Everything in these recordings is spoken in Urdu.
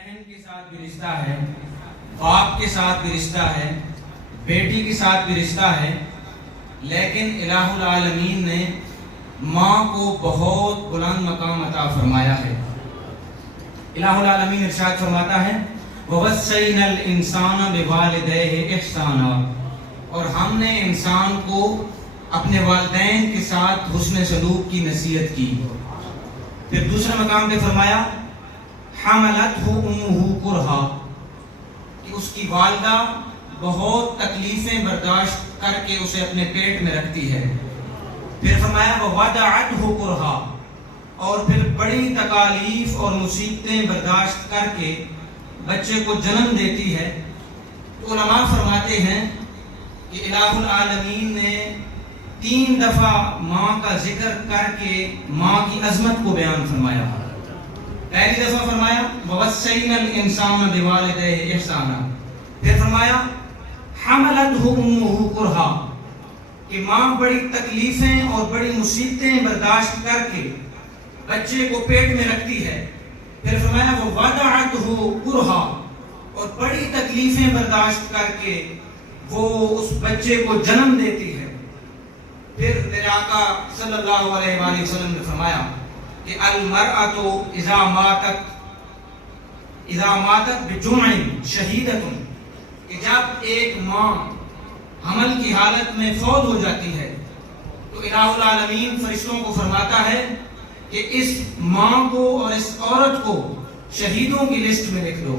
بہن کے ساتھ بھی رشتہ ہے، باپ کے ساتھ بھی رشتہ ہے، بیٹی کے ساتھ بھی رشتہ ہے، لیکن الہ العالمین نے ماں کو بہت بلند مقام عطا فرمایا ہے۔ الہ العالمین ارشاد فرماتا ہے وَوَصَّيْنَا الْإِنسَانَ بِوَالِدَيْهِ إِحْسَانًا، اور ہم نے انسان کو اپنے والدین کے ساتھ حسن سلوک کی نصیحت کی۔ پھر دوسرے مقام پہ فرمایا حَمَلَتْهُ أُمُّهُ كُرْهًا، کہ اس کی والدہ بہت تکلیفیں برداشت کر کے اسے اپنے پیٹ میں رکھتی ہے۔ پھر فرمایا وَوَضَعَتْهُ كُرْهًا، اور پھر بڑی تکالیف اور مصیبتیں برداشت کر کے بچے کو جنم دیتی ہے۔ تو علماء فرماتے ہیں کہ الہ العالمین نے 3 دفعہ ماں کا ذکر کر کے ماں کی عظمت کو بیان فرمایا۔ پہلی دفعہ فرمایا وَوَصَّيْنَا الْإِنسَانَ بِوَالِدَيْهِ إِحْسَانًا، پھر فرمایا حَمَلَتْهُ أُمُّهُ كُرْهًا، کہ ماں بڑی تکلیفیں اور بڑی مصیبتیں برداشت کر کے بچے کو پیٹ میں رکھتی ہے۔ پھر فرمایا وَوَضَعَتْهُ كُرْهًا، اور بڑی تکلیفیں برداشت کر کے وہ اس بچے کو جنم دیتی ہے۔ پھر میرے آقا صلی اللہ علیہ وآلہ وسلم نے فرمایا کہ المرأة اذا ماتت بجمع شہیدۃ، کہ جب ایک ماں حمل کی حالت میں فوت ہو جاتی ہے تو الہ العالمین فرشتوں کو فرماتا ہے کہ اس ماں کو اور اس عورت کو شہیدوں کی لسٹ میں لکھ دو۔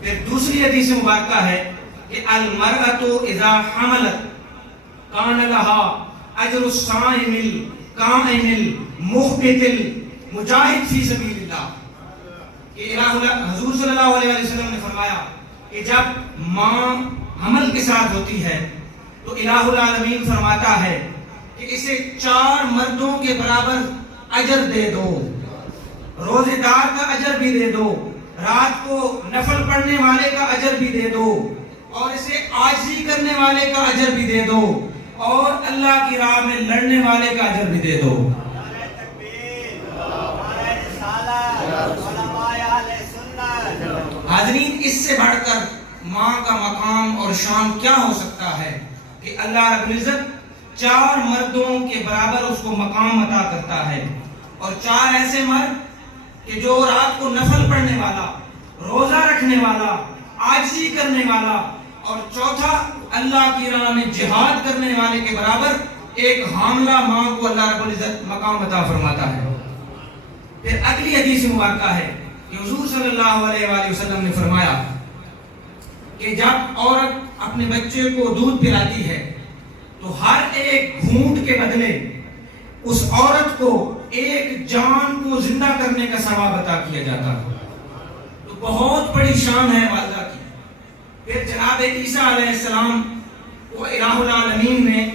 پھر دوسری حدیث مبارکہ ہے کہ المرأة اذا حملت کان لها اجر الصائم القائم المخبت المجاہد فی سبیل اللہ، کہ حضور صلی اللہ علیہ وسلم نے فرمایا کہ جب ماں حمل کے ساتھ ہوتی ہے تو الہ العالمین فرماتا ہے کہ اسے 4 مردوں کے برابر اجر دے دو، روزے دار کا اجر بھی دے دو، رات کو نفل پڑھنے والے کا اجر بھی دے دو، اور اسے عاجزی کرنے والے کا اجر بھی دے دو، اور اللہ کی راہ میں لڑنے والے کا اجر بھی دے دو۔ حاضرین، اس سے بڑھ کر ماں کا مقام اور شان کیا ہو سکتا ہے کہ اللہ رب العزت 4 مردوں کے برابر اس کو مقام عطا کرتا ہے، اور 4 ایسے مرد کہ جو رات کو نفل پڑھنے والا، روزہ رکھنے والا، عاجزی کرنے والا، اور چوتھا اللہ کی راہ میں جہاد کرنے والے کے برابر ایک حاملہ ماں کو اللہ رب العزت مقام عطا فرماتا ہے۔ پھر اگلی حدیث مبارکہ ہے کہ حضور صلی اللہ علیہ وآلہ وسلم نے فرمایا کہ جب عورت اپنے بچے کو دودھ پلاتی ہے تو ہر ایک گھونٹ کے بدلے اس عورت کو ایک جان کو زندہ کرنے کا ثواب عطا کیا جاتا ہے۔ تو بہت بڑی شان ہے والدہ کی۔ پھر جناب عیسیٰ علیہ السلام کو الہ العالمین نے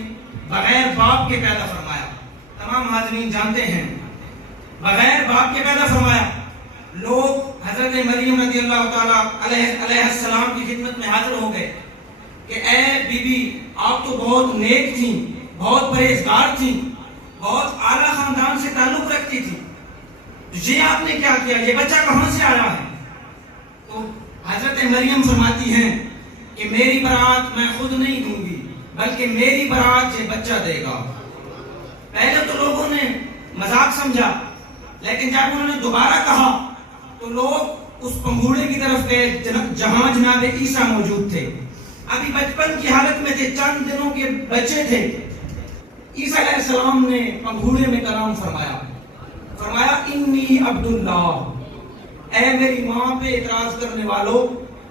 بغیر باپ کے پیدا فرمایا۔ تمام حاضرین جانتے ہیں بغیر باپ کے پیدا فرمایا۔ لوگ حضرت مریم رضی اللہ تعالیٰ علیہ السلام کی خدمت میں حاضر ہو گئے کہ اے بی بی، آپ تو بہت نیک تھیں، بہت پرہیزگار تھیں، بہت اعلیٰ خاندان سے تعلق رکھتی تھی، یہ آپ نے کیا کیا؟ یہ بچہ کہاں سے آیا ہے؟ تو حضرت مریم فرماتی ہیں کہ میری برات میں خود نہیں دوں گی، بلکہ میری برات یہ بچہ دے گا۔ پہلے تو لوگوں نے مذاق سمجھا، لیکن جب انہوں نے دوبارہ کہا تو لوگ اس پنگھوڑے کی طرف گئے جہاں جناب عیسیٰ موجود تھے۔ ابھی بچپن کی حالت میں تھے، چند دنوں کے بچے تھے۔ عیسیٰ علیہ السلام نے پنگھوڑے میں کلام فرمایا انی عبداللہ، اے میری ماں پہ اعتراض کرنے والوں،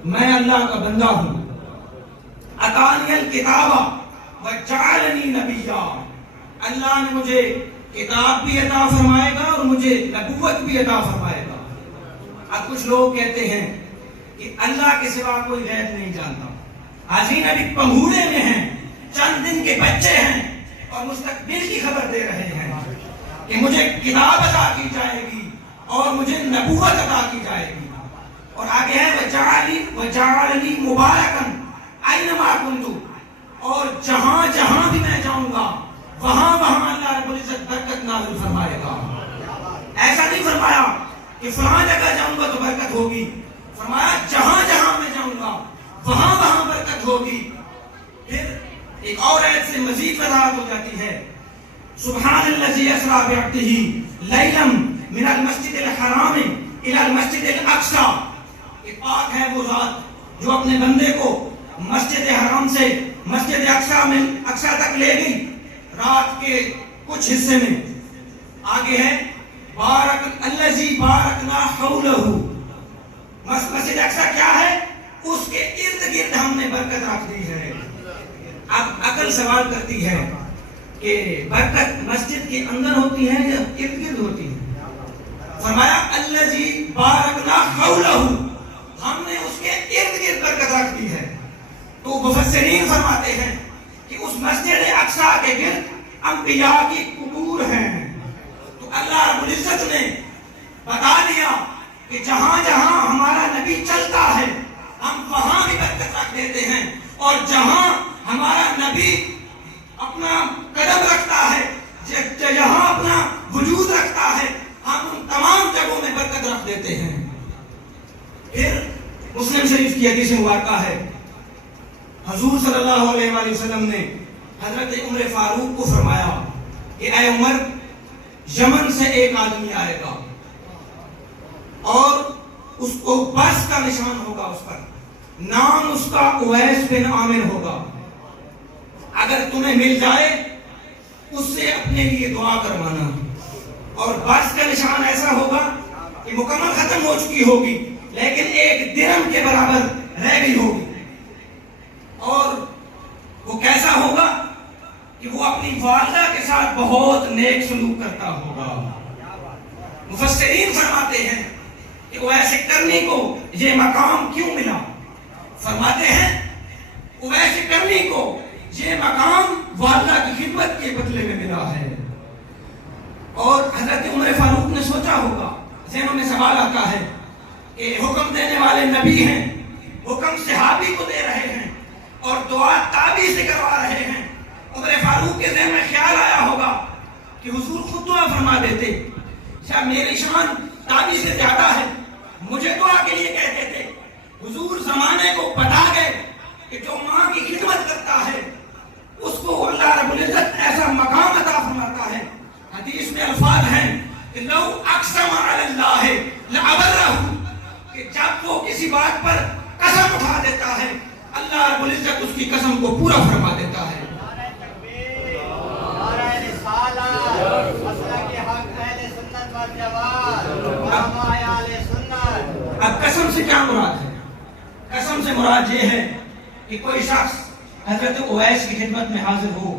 میں اللہ کا بندہ ہوں۔ اتانی الکتاب وجعلنی نبیا، اللہ نے مجھے کتاب بھی عطا فرمائے گا اور مجھے نبوت بھی عطا فرمائے گا۔ اب کچھ لوگ کہتے ہیں کہ اللہ کے سوا کوئی غیب نہیں جانتا۔ حاضرین، ابھی پنگھوڑے میں ہیں، چند دن کے بچے ہیں، اور مستقبل کی خبر دے رہے ہیں کہ مجھے کتاب عطا کی جائے گی اور مجھے نبوت عطا کی جائے گی۔ اور آگے ہے وجعلنی مبارکن اینما کنت، اور جہاں جہاں بھی میں جاؤں گا وہاں وہاں اللہ رب العزت برکت نازل فرمائے گا۔ ایسا نہیں فرمایا کہ فلاں جگہ جاؤں گا تو برکت ہوگی. فرمایا جہاں جہاں میں جاؤں گا وہاں وہاں برکت ہوگی. پھر ایک اور آیت سے مزید وضاحت ہو جاتی ہے. سبحان الذی اسری بعبدہ لیلا من المسجد الحرام الی المسجد الاقصی. کہ پاک ہے وہ ذات جو اپنے بندے کو مسجد حرام سے مسجد اقصی تک لے گئی رات کے کچھ حصے میں. آگے ہے بارک الذی بارکنا حولہ. مسجد اقصی کیا ہے؟ اس کے ارد گرد ہم نے برکت رکھ دی ہے. اب عقل سوال کرتی ہے کہ برکت مسجد کے اندر ہوتی ہے یا ارد گرد ہوتی ہے؟ فرمایا الذی بارکنا حولہ، ہم نے اس کے ارد گرد برکت رکھ دی ہے. تو مفسرین فرماتے ہیں کہ اس مسجد اقصی کے گرد انبیاء کی قبور ہیں. تو اللہ رب العزت نے بتا دیا کہ جہاں جہاں ہمارا نبی چلتا ہے ہم وہاں بھی برکت رکھ دیتے ہیں، اور جہاں ہمارا نبی اپنا قدم رکھتا ہے، جہاں اپنا وجود رکھتا ہے، ہم ان تمام جگہوں میں برکت رکھ دیتے ہیں. پھر مسلم شریف کی حدیث مبارکہ ہے، حضور صلی اللہ علیہ وآلہ وسلم نے حضرت عمر فاروق کو فرمایا کہ اے عمر، یمن سے ایک آدمی آئے گا اور اس کو برس کا نشان ہوگا، اس پر نام اس کا اویس بن عامر ہوگا. اگر تمہیں مل جائے اس سے اپنے لیے دعا کروانا. اور برس کا نشان ایسا ہوگا کہ مکمل ختم ہو چکی ہوگی لیکن ایک درہم کے برابر رہ گئی ہوگی. اور وہ کیسا ہوگا کہ وہ اپنی والدہ کے ساتھ بہت نیک سلوک کرتا ہوگا. مفسرین فرماتے ہیں کہ وہ ایسے کرنے کو یہ مقام کیوں ملا؟ فرماتے ہیں وہ ایسے کرنے کو یہ مقام والدہ کی خدمت کے بدلے میں ملا ہے. اور حضرت عمر فاروق نے سوچا ہوگا، ذہنوں میں سوال آتا ہے کہ حکم دینے والے نبی ہیں، حکم صحابی کو دے رہے ہیں اور دعا تابعی سے کروا رہے ہیں. عمر فاروق کے ذہن میں خیال آیا ہوگا کہ حضور خود دعا فرما دیتے، شاید میری شان تابعی سے زیادہ ہے، مجھے دعا کے لیے کہتے تھے. حضور زمانے کو بتا گئے کہ جو ماں کی خدمت کرتا ہے اس کو اللہ رب العزت ایسا مقام عطا فرماتا ہے. حدیث میں الفاظ ہیں کہ لو اقسم علی اللہ لابرہ، کہ جب وہ کسی بات پر قسم اٹھا دیتا ہے اللہ رب العزت اس کی قسم کو پورا فرما دیتا ہے. اب قسم سے کیا مراد ہے؟ قسم سے مراد یہ ہے کہ کوئی شخص حضرت اویس کی خدمت میں حاضر ہو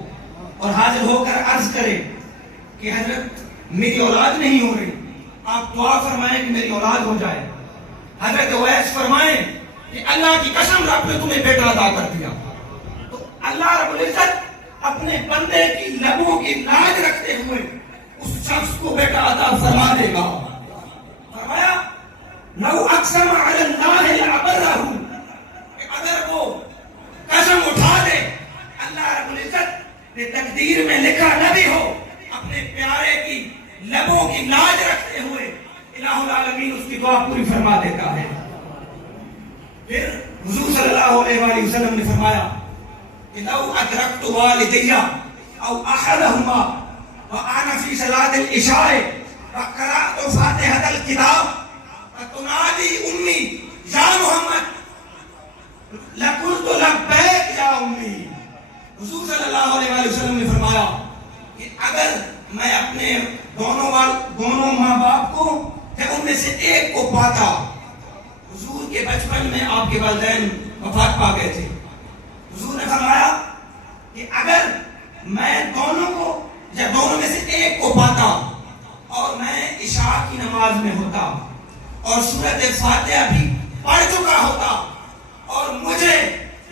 اور حاضر ہو کر عرض کرے کہ حضرت میری اولاد نہیں ہو رہی، آپ دعا فرمائیں کہ میری اولاد ہو جائے. حضرت اویس فرمائیں کہ اللہ کی قسم رب نے تمہیں بیٹا عطا کر دیا. تو اللہ رب العزت اپنے بندے کی لبوں کی لاج رکھتے ہوئے اس شخص کو بیٹا عطا فرما دے گا. فرمایا لو اقسم علی اللہ لابرہ، کہ اگر وہ قسم اٹھا دے، اللہ رب العزت نے تقدیر میں لکھا نہ بھی ہو، اپنے پیارے کی لبوں کی لاج رکھتے ہوئے الہ العالمین اس کی دعا پوری فرما دیتا ہے. پھر حضور صلی اللہ علیہ وآلہ وسلم نے فرمایا کہ لو ادرکت والدی او احدہما وانا فی صلاۃ العشاء وقرأت فاتحۃ الکتاب فتنادی امی یا محمد لقلت لبیک یا امی. حضور صلی اللہ علیہ وآلہ وسلم نے فرمایا کہ اگر میں اپنے دونوں ماں باپ کو یا ان میں سے ایک کو پاتا، حضور کے بچپن میں آپ کے والدین وفات پا گئے تھے، حضور نے فرمایا کہ اگر میں دونوں کو یا دونوں میں سے ایک کو پاتا اور میں عشاء کی نماز میں ہوتا اور سورۃ فاتحہ بھی پڑھ چکا ہوتا اور مجھے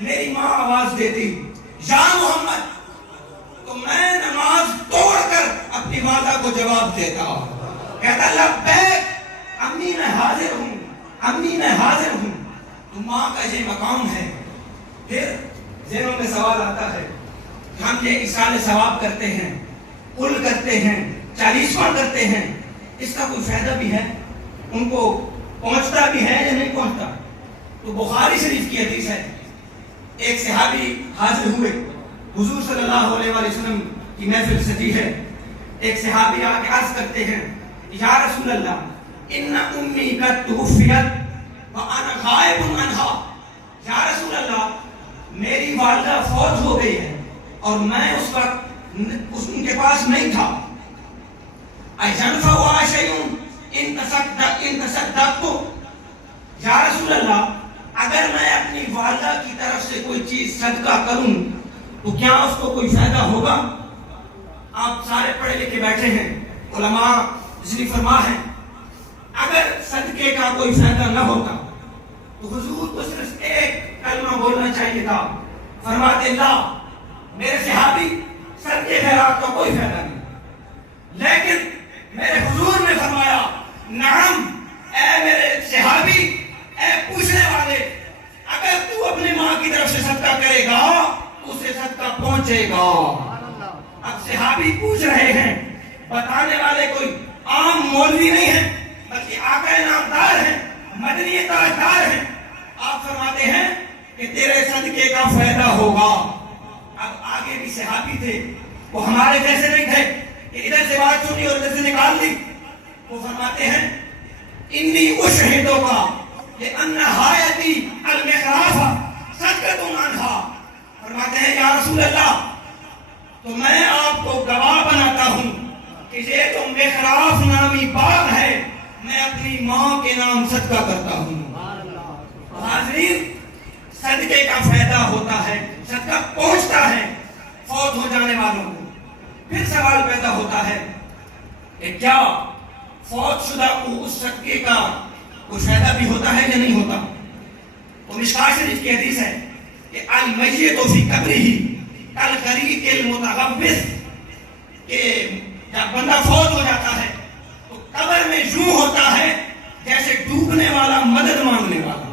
میری ماں آواز دیتی یا محمد، تو میں نماز توڑ کر اپنی والدہ کو جواب دیتا، کہتا لبیک امی میں حاضر ہوں، امی میں حاضر ہوں. تو ماں کا یہ مقام ہے. پھر ذہنوں میں سوال آتا ہے کہ ہم یہ ایصال ثواب کرتے ہیں، قل کرتے ہیں، 40واں کرتے ہیں، اس کا کوئی فائدہ بھی ہے؟ ان کو پہنچتا بھی ہے یا نہیں پہنچتا؟ تو بخاری شریف کی حدیث ہے، ایک صحابی حاضر ہوئے، حضور صلی اللہ علیہ وآلہ وسلم کی محفل سجی ہے، ایک صحابی آ کے عرض کرتے ہیں یا رسول اللہ ان امی قد توفیت وانا غائب عنہا، یا رسول اللہ میری والدہ فوت ہو گئی ہے اور میں اس وقت ان کے پاس نہیں تھا، اَيَنْفَعُ شَيْءٌ إِن تَصَدَّقْتُ، یا رسول اللہ اگر میں اپنی والدہ کی طرف سے کوئی چیز صدقہ کروں تو کیا اس کو کوئی فائدہ ہوگا؟ آپ سارے پڑھے لکھے بیٹھے ہیں، علماء جزوی فرما ہے، اگر صدقے کا کوئی فائدہ نہ ہوتا تو حضور کو صرف ایک کلمہ بولنا چاہیے تھا، فرماتے لا، میرے صحابی صدقے خیرات کا کوئی فائدہ نہیں، لیکن میرے حضور نے فرمایا نعم اے میرے صحابی، اے پوچھنے والے، اگر تو اپنی ماں کی طرف سے صدقہ کرے گا اسے صدقہ پہنچے گا۔ اب صحابی پوچھ رہے ہیں، بتانے والے کوئی عام مولوی نہیں ہے بلکہ آقا نامدار ہیں، مدنی تاجدار ہیں، آپ فرماتے ہیں کہ تیرے صدقے کا فائدہ ہوگا۔ اب آگے بھی صحابی تھے، وہ ہمارے جیسے نہیں تھے کہ ادھر سے بات سنی اور ادھر سے نکال دی، وہ فرماتے ہیں انی اشہدو کا لأن حایتی المخراف صدقۃ عنہا، فرماتے ہیں یا رسول اللہ تو میں آپ کو گواہ بناتا ہوں کہ یہ جو مخراف نامی باغ ہے میں اپنی ماں کے نام صدقہ کرتا ہوں۔ حاضرین، صدقے کا فائدہ ہوتا ہے، صدقہ پہنچتا ہے فوت ہو جانے والوں کو۔ پھر سوال پیدا ہوتا ہے کہ کیا فوت شدہ کو اس صدقے کا کوئی فائدہ بھی ہوتا ہے یا نہیں ہوتا؟ تو مشکاہ شریف کی حدیث ہے کہ المیت فی قبرہ کالغریق المتغوث، کہ جب بندہ فوت ہو جاتا ہے تو قبر میں یوں ہوتا ہے جیسے ڈوبنے والا مدد مانگنے والا،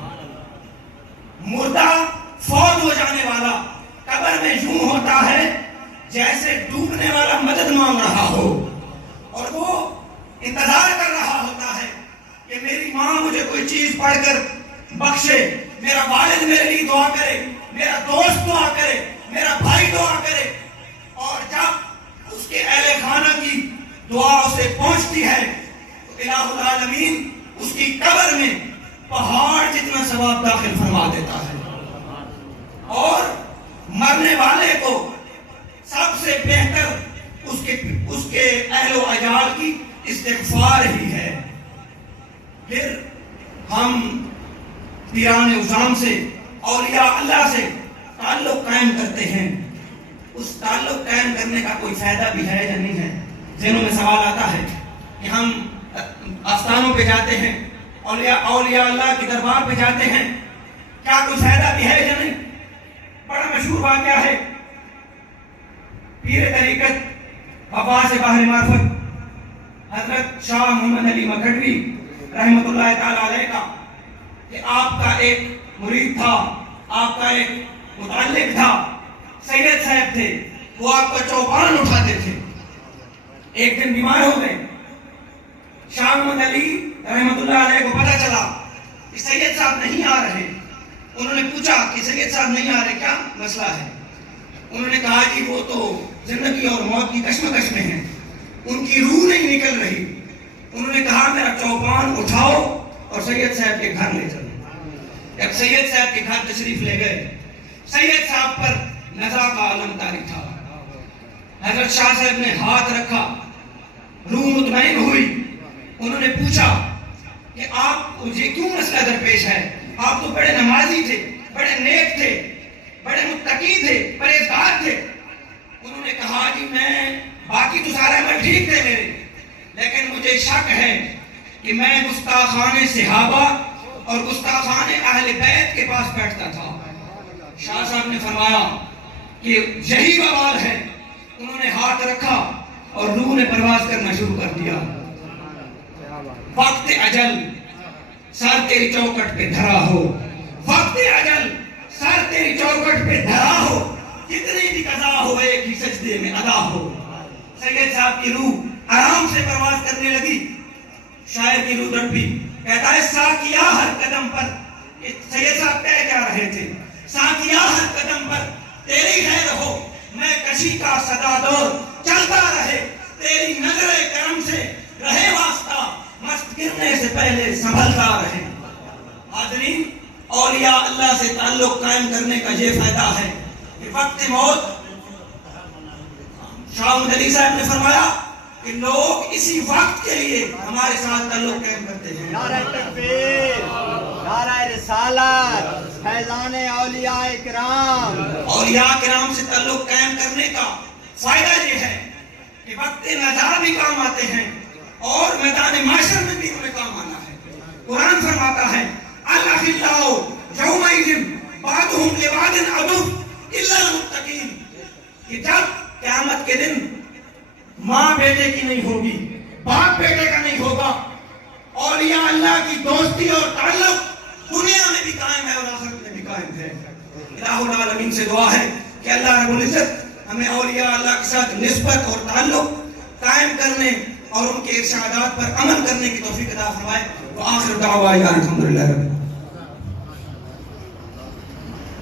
مردہ فوت ہو جانے والا قبر میں یوں ہوتا ہے جیسے ڈوبنے والا مدد مانگ رہا ہو، اور وہ انتظار کر رہا ہوتا ہے کہ میری ماں مجھے کوئی چیز پڑھ کر بخشے، میرا والد میرے لیے دعا کرے، میرا دوست دعا کرے، میرا بھائی دعا کرے، اور جب اس کے اہل خانہ کی دعا اسے پہنچتی ہے تو الہ العالمین اس کی قبر میں پہاڑ جتنا ثواب داخل فرما دیتا ہے، اور مرنے والے کو سب سے بہتر اس کے اہل و عیال کی استغفار ہی ہے۔ پھر ہم پیران عظام سے، اولیاء اللہ سے تعلق قائم کرتے ہیں، اس تعلق قائم کرنے کا کوئی فائدہ بھی ہے یا نہیں ہے؟ ذہنوں میں سوال آتا ہے کہ ہم آستانوں پہ جاتے ہیں، اولیاء اللہ کی دربار پہ جاتے ہیں، کیا کوئی فائدہ بھی ہے یا نہیں؟ بڑا مشہور واقعہ ہے پیر طریقت وفا سے باہر معرفت حضرت شاہ محمد علی مکھڈوی رحمۃ اللہ تعالی علیہ کا، کہ آپ کا ایک مرید تھا، آپ کا ایک متعلق تھا، سید صاحب تھے، وہ آپ کا چوپان اٹھاتے تھے، ایک دن بیمار ہو گئے، شاہ محمد علی رحمۃ اللہ علیہ کو پتہ چلا کہ سید صاحب نہیں آ رہے، انہوں نے پوچھا کہ سید صاحب نہیں آ رہے، کیا مسئلہ ہے؟ انہوں نے کہا کہ وہ تو زندگی اور موت کی کشمکش میں ہیں، ان کی روح نہیں نکل رہی۔ انہوں نے کہا میرا چوپان اٹھاؤ اور سید صاحب کے گھر لے چلو۔ جب سید صاحب کے گھر تشریف لے گئے، سید صاحب پر نزا کا عالم طاری تھا، حضرت شاہ صاحب نے ہاتھ رکھا، روح مطمئن ہوئی، انہوں نے پوچھا کہ آپ کو یہ کیوں مسئلہ درپیش ہے؟ آپ تو بڑے نمازی تھے، بڑے نیک تھے، بڑے متقی تھے، پرہیزگار تھے۔ انہوں نے کہا کہ میں باقی تو سارے عمل ٹھیک تھے میرے، لیکن مجھے شک ہے کہ میں گستاخان صحابہ اور گستاخان اہل بیت کے پاس بیٹھتا تھا۔ شاہ صاحب نے فرمایا کہ یہی بوال ہے۔ انہوں نے ہاتھ رکھا اور روح نے پرواز کرنا شروع کر دیا۔ وقت اجل سر تیری چوکٹ پہ دھرا ہو، وقت اجل سر تیری چوکٹ پہ دھرا ہو، کتنی بھی قضا ہو ایک ہی سجدے میں ادا ہو۔ سید صاحب کی روح آرام سے پرواز کرنے لگی، شاعر کی روح ڈھڑپی، کہتا ہے ساکیا ہر قدم پر، سید صاحب کہہ کیا رہے تھے، ساکیا ہر قدم پر تیری خیر ہو، میں کشی کا صدا دور چلتا رہے، تیری نظر کرم سے رہے واسطہ، مست گرنے سے پہلے سنبھلتا رہے۔ حاضرین، اولیاء اللہ سے تعلق قائم کرنے کا یہ فائدہ ہے کہ وقت موت، شاہ محمد علی صاحب نے فرمایا کہ لوگ اسی وقت کے لیے ہمارے ساتھ تعلق قائم کرتے ہیں۔ نعرہ تکبیر، نعرہ رسالت، فیضان اولیاء کرام۔ اولیاء کرام سے تعلق قائم کرنے کا فائدہ یہ ہے کہ وقت نزاع بھی کام آتے ہیں اور میدان معاشر میں بھی ہمیں کام آنا ہے۔ قرآن فرماتا ہے الاخلاء یومئذ بعضهم لبعض عدو الا المتقین، کہ جب قیامت کے دن ماں بیٹے کی نہیں ہوگی، باپ بیٹے کا نہیں ہوگا، اولیاء اللہ کی دوستی اور تعلق دنیا میں بھی قائم ہے اور آخرت میں بھی قائم ہے۔ الہ العالمین سے دعا ہے کہ اللہ رب العزت ہمیں اولیاء اللہ کے ساتھ نسبت اور تعلق قائم کرنے اور ان کے ارشادات پر عمل کرنے کی توفیق عطا فرمائے۔ وآخر دعوانا الحمدللہ رب